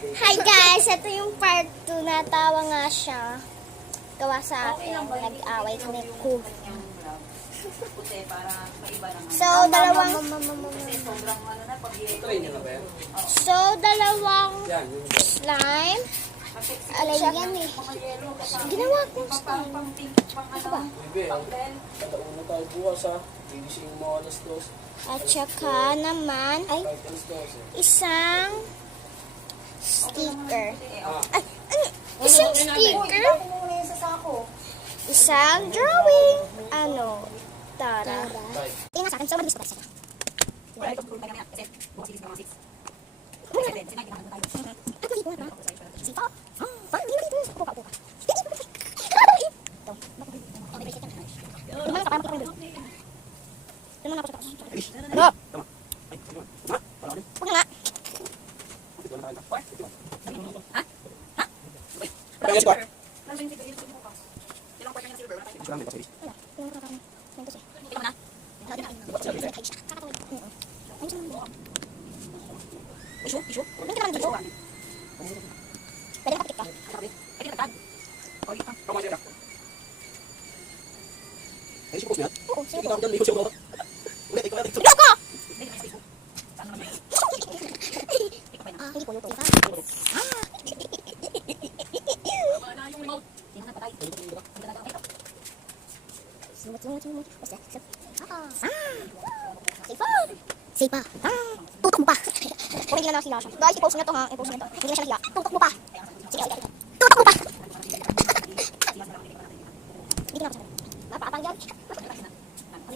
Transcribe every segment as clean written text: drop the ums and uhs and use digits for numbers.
Hi guys! Ito yung part 2. Natawa nga siya. Gawa sa akin. Nag-away kami ko. So, dalawang slime. Alay yan eh. Ginawa kong slime. Ano ba? Una tayo bukas ha. Gigising mo alas 2. At saka naman ay isang sticker. Ay, ano? Isang sticker? Isang drawing. Ano? Tara. Tingnan sa akin. So, mabilis pa tayo. Say pa. Tutok mo pa. Puro hindi na sila siya. Guys, i-post nyo to ha. I-post nyo to. Hindi na siya hiya. Tutok mo pa. Sige, tutok mo pa. Hindi na ako siya. Mapapang yan.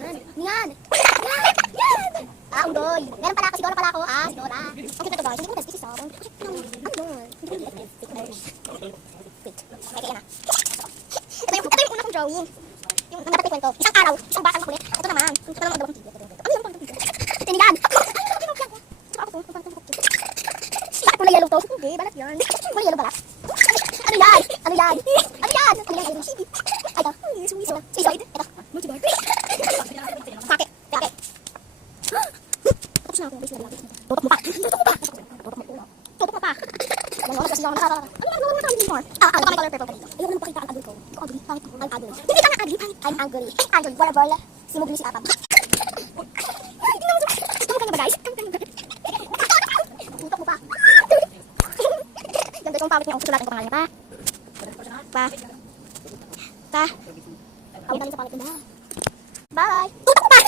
Yan. Yan. Yan. Ah, undoy. Meron pala ako. Sidora pala ako. Ah, Sidora. Okay na to guys. Hindi ko this is sabon. Ano? Wait. Okay, yan na. Ito yung una kong drawing. Yung nangdapat kwento. Isang araw. Isang batang makulit. Ito naman. Ito naman ang dalawang video. Ano yung pang tinigan? Bakit mo na yellow to? Hindi, balat yan. Wala yellow balat. Ano yan? Ano yan? Ano yan? Ano yan? Ay, ito. Suicide. Ito. Kake. Kake. Tapos na ako. Tutok mo pa. Tutok mo pa. Tutok mo pa. Yan mo. Kasi yung nakaka... Ano yan? Ano yung more? Ah, ano kami color purple pa dito? Ayoko nang pakita ang agul ko. Ito ugly. Pangit. Ang ugly. Hindi ka nga ugly. Pangit. I'm ugly. Ugly. Wala. Si Mugli si Apam. Tumukha niyo ba guys? Tutok mo pa. Yan guys, yung pawit niya. Susulatan ko pangalan niya. Pa. Pawit na rin sa pawit niya. Bye. Tutok mo pa.